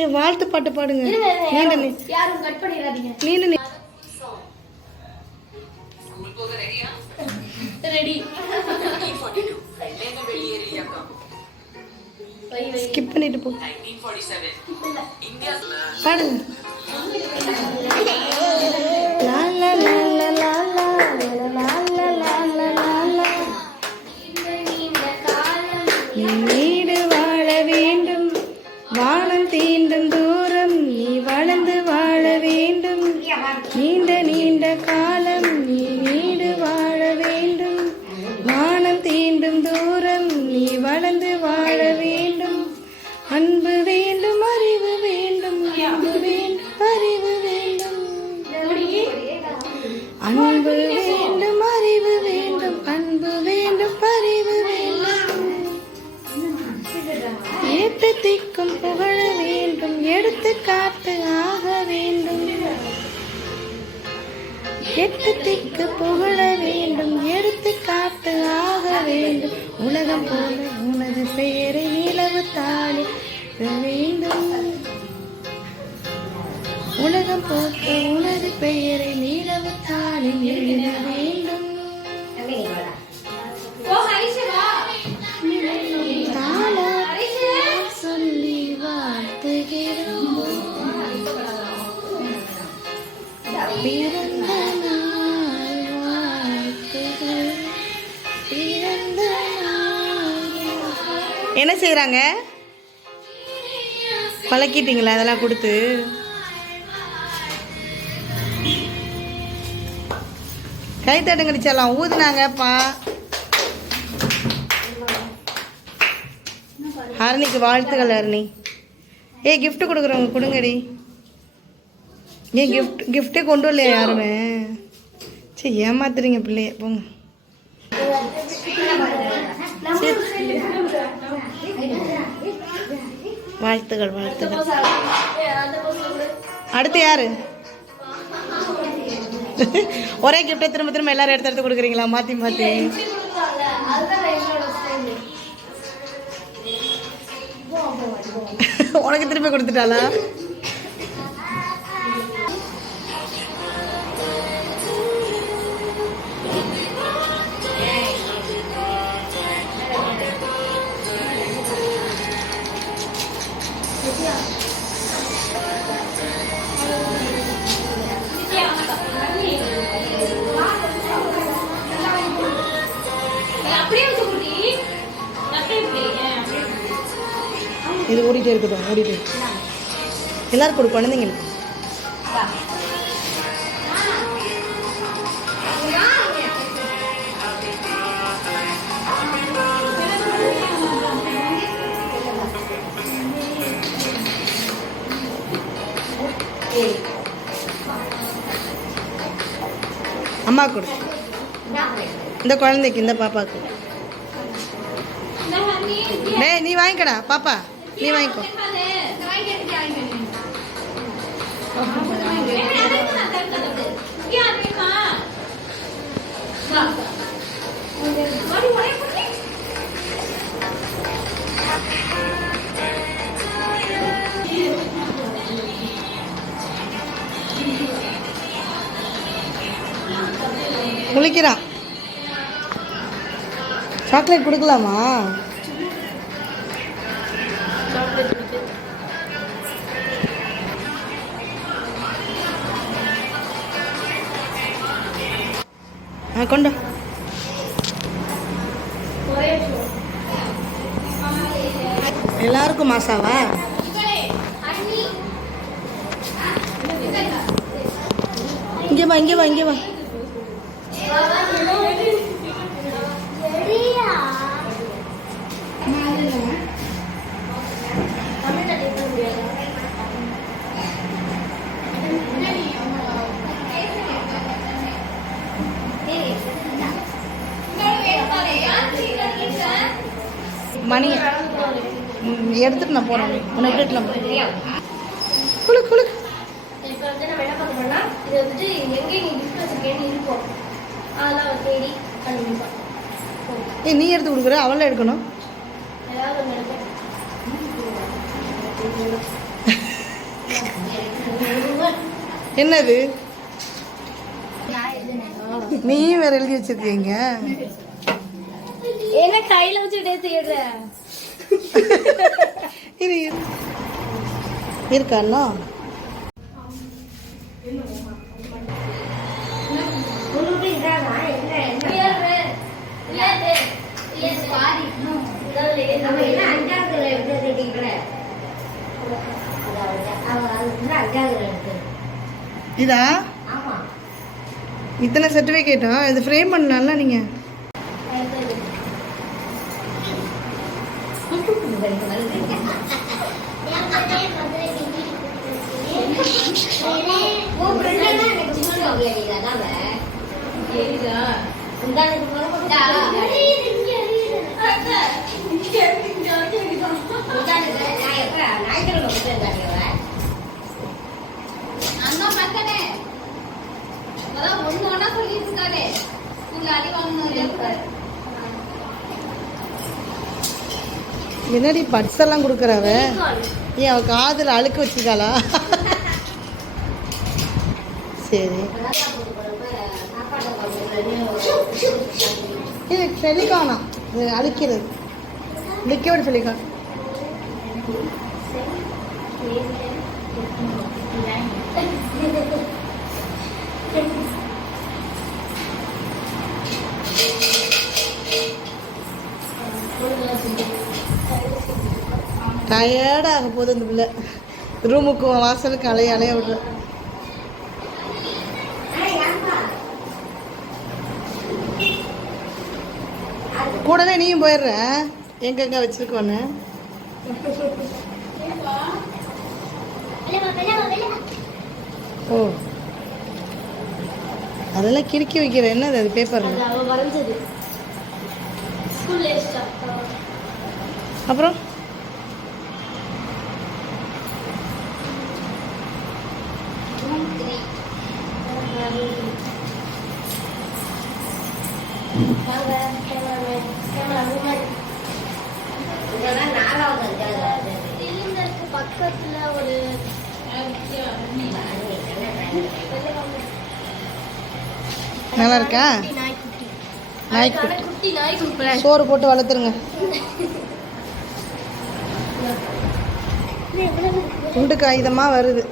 ஏ வாழ்த்து பாட்டு பாடுங்க. யாரும் கட் பண்ணிடாதீங்க. நீங்க ரெடி. ஸ்கிப் பண்ணிட்டு போ. பாடுங்க. லா லா லா லா லா லா லா லா லா லா லா. நீடு வாழ வேண்டும், வானம் தீண்டும் தூரம் நீ வளர்ந்து வாழ வேண்டும், நீண்ட நீண்ட காலம் நீ நீடு வாழ வேண்டும், வானம் தீண்டும் தூரம் நீ வளர்ந்து வாழ வேண்டும், அன்பு வேண்டும் அறிவு வேண்டும், அன்பு வேண்டும் அறிவு வேண்டும், அன்பு வேண்டும் அறிவு வேண்டும், அன்பு வேண்டும் அறிவு வேண்டும், ஏட்டு திக்கும் புகழ வேண்டும், எடுத்து காட்டு ஆக வேண்டும், எட்டு திக்கு புகழ வேண்டும், எடுத்து காட்டு ஆக வேண்டும், உலகம் போல உனது பெயரை நிலவு தாழ வேண்டும், உலகம் போல உனது பெயரை நிலவு தாழ எழுத வேண்டும், சொல்லி வாழ்த்துகிறோம், பிறந்த நாள் வாழ்த்துகள், பிறந்த நாள். என்ன செய்யறாங்க? பழக்கிட்டீங்களா அதெல்லாம் கொடுத்து? கை தட்டுங்கடிச்சலாம் ஊதுனாங்கப்பா. ஹரணிக்கு வாழ்த்துக்கள். ஹரணி ஏ கிஃப்ட் கொடுக்குறவங்க கொடுங்கடி. ஏன் கிஃப்டே கொண்டு வரலையா யாருமே? சரி ஏமாத்துறீங்க பிள்ளைய போங்க. வாழ்த்துக்கள் வாழ்த்துக்கள். அடுத்து யாரு? ஒரே கிஃப்டை திரும்ப திரும்ப எல்லாரும் எடுத்து எடுத்து கொடுக்குறீங்களா மாற்றி மாற்றி? உனக்கு திருப்பி கொடுத்துட்டாளா? இது ஓடிட்டே இருக்கட்டும், ஓடிட்டே எல்லாரும் கொடு குழந்தைங்களுக்கு. அம்மா கொடு, இந்த குழந்தைக்கு, இந்த பாப்பாக்கு. டேய் நீ வாங்கிக்கடா பாப்பா, நீ வாங்கிக்கோ. குளிக்கிறான். சாக்லேட் கொடுக்கலாமா? கொண்டு எல்லாருக்கும் மாசாவா? இங்கே வா, இங்கே வா, இங்கே வா. மணி எடுத்துட்டு நான் போறேன். உன்னை விட்டுலாம் குளு குளு. இப்போ வந்து நம்ம என்ன பார்க்க போறோம்னா, இது வந்துட்டு எங்கே நீ கிஃப்ட் வச்சிருக்கேன்னு இருக்கும், அதெல்லாம் தேடி கண்டுபிடிப்போம். நீ எடுத்து கொடுக்குற, அவளை எடுக்கணும். ஏதாவது ஒன்று எடுப்போம். என்னது நீயும் வேற எழுதி வச்சிருக்கீங்க? என்ன கையில வச்சுட்டே தேடுற? இரு இருக்கா அண்ணா? இதா இத்தனை சர்டிஃபிகேட்டா? இது ஃப்ரேம் பண்ணலாம்ல நீங்கள்? என்னடி பட்ஸ் எல்லாம் கொடுக்குறாவ? ஏன் அவ காதில் அழுக்கு வச்சுக்காளா? சரி இது ஃபெலிகானா, இது அழிக்கிறது, லிக்விட் ஃபெலிகான். டயர்டாக போகுது அந்த பிள்ளை. ரூமுக்கு வாசலுக்கு அலைய அலைய விடுற. கூடவே நீயும் போயிடுற. எங்கெங்க வச்சிருக்கோன்னு ஓ அதெல்லாம் கிறுக்கி வைக்கிற. என்னது அது? பேப்பர். அப்புறம் பக்கத்துல ஒரு நல்லா இருக்கா? நாய்க்குட்டி சோறு போட்டு வளர்த்துருங்க. குண்டு காகிதமா வருது.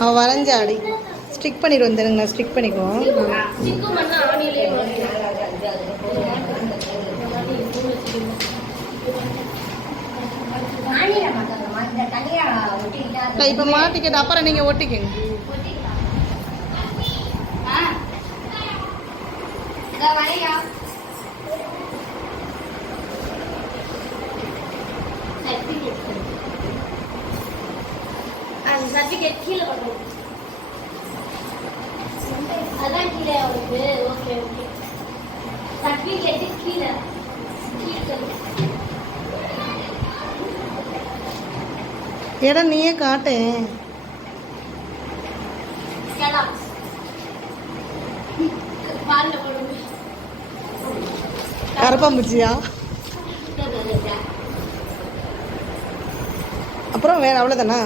அவன் வரைஞ்சாடி ஸ்டிக் பண்ணிட்டு வந்துடுங்க. ஸ்டிக் பண்ணிக்கோ. இப்போ மாட்டிக்கிட்டு அப்புறம் நீங்கள் ஒட்டிக்கங்க. சர்டிஃபிகேட் கீழே போடுறோம். அதான் கீழே அவருக்கு. Okay okay. சர்டிஃபிகேட் கீழே இடம் நீயே காட்டேன். கரப்பாம்பூச்சியா? அப்புறம் வேற அவ்வளோதானா?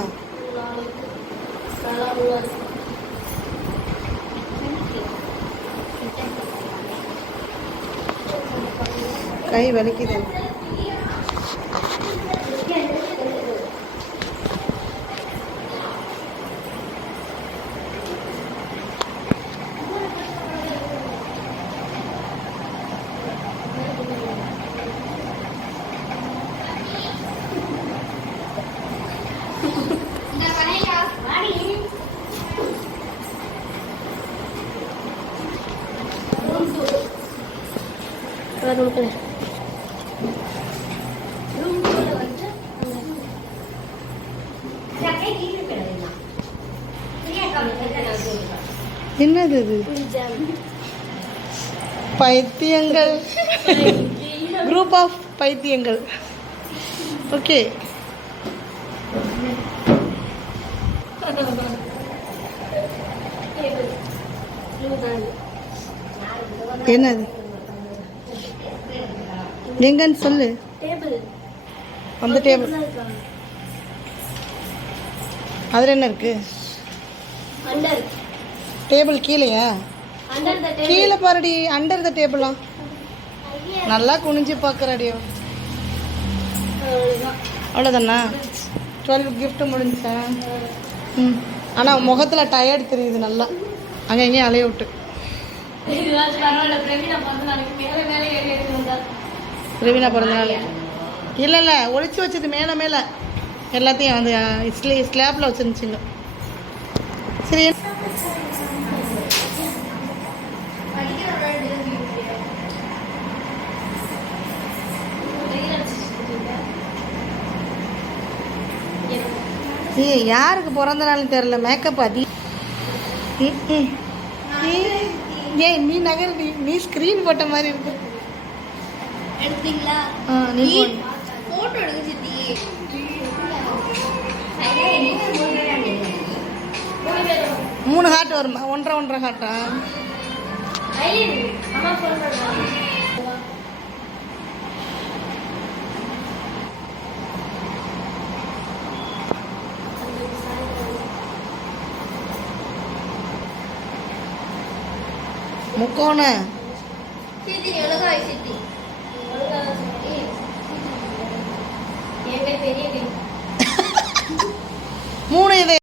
கை வலிக்குது. என்னது இது? பைத்தியங்கள். குரூப் ஆஃப் பைத்தியங்கள். ஓகே. என்னது எங்கன்னு சொல்லு. டேபிள். அந்த டேபிள் அதில் என்ன இருக்கு? அண்டர். டேபிள் கீழேயா? Under the table. கீழே பாருடி, அண்டர் த டேபிளா? நல்லா குனிஞ்சு பார்க்குறாடியோ. அவ்வளோதானா? 12 gift முடிஞ்சா? ம். ஆனால் முகத்தில் டயர்டு தெரியுது நல்லா, அங்கே எங்கேயும் அலைய விட்டு. ரவீனா பிறந்தநாள் இல்லை இல்லை, ஒழிச்சு வச்சது மேலே மேலே எல்லாத்தையும் அந்த ஸ்லாப்பில் வச்சுருந்துச்சிங்க. சரி, யாருக்கு பிறந்த நாள்னு தெரில, மேக்கப் அதி. ஏன் நீ நகர், நீ ஸ்க்ரீன் போட்ட மாதிரி இருக்கு. எடுத்தீங்களா? நீ போட்டோ எடுக்க சித்தி. 3 ஹார்ட் வருமா? 1.5 ஹார்ட்டா? அம்மா ஃபோன் பண்ணுறாங்க. முக்கோண சித்தி ஒழுங்காய் சித்தி. ஒழுங்காக சித்தி. என் கை பெரிய கை. 3 இது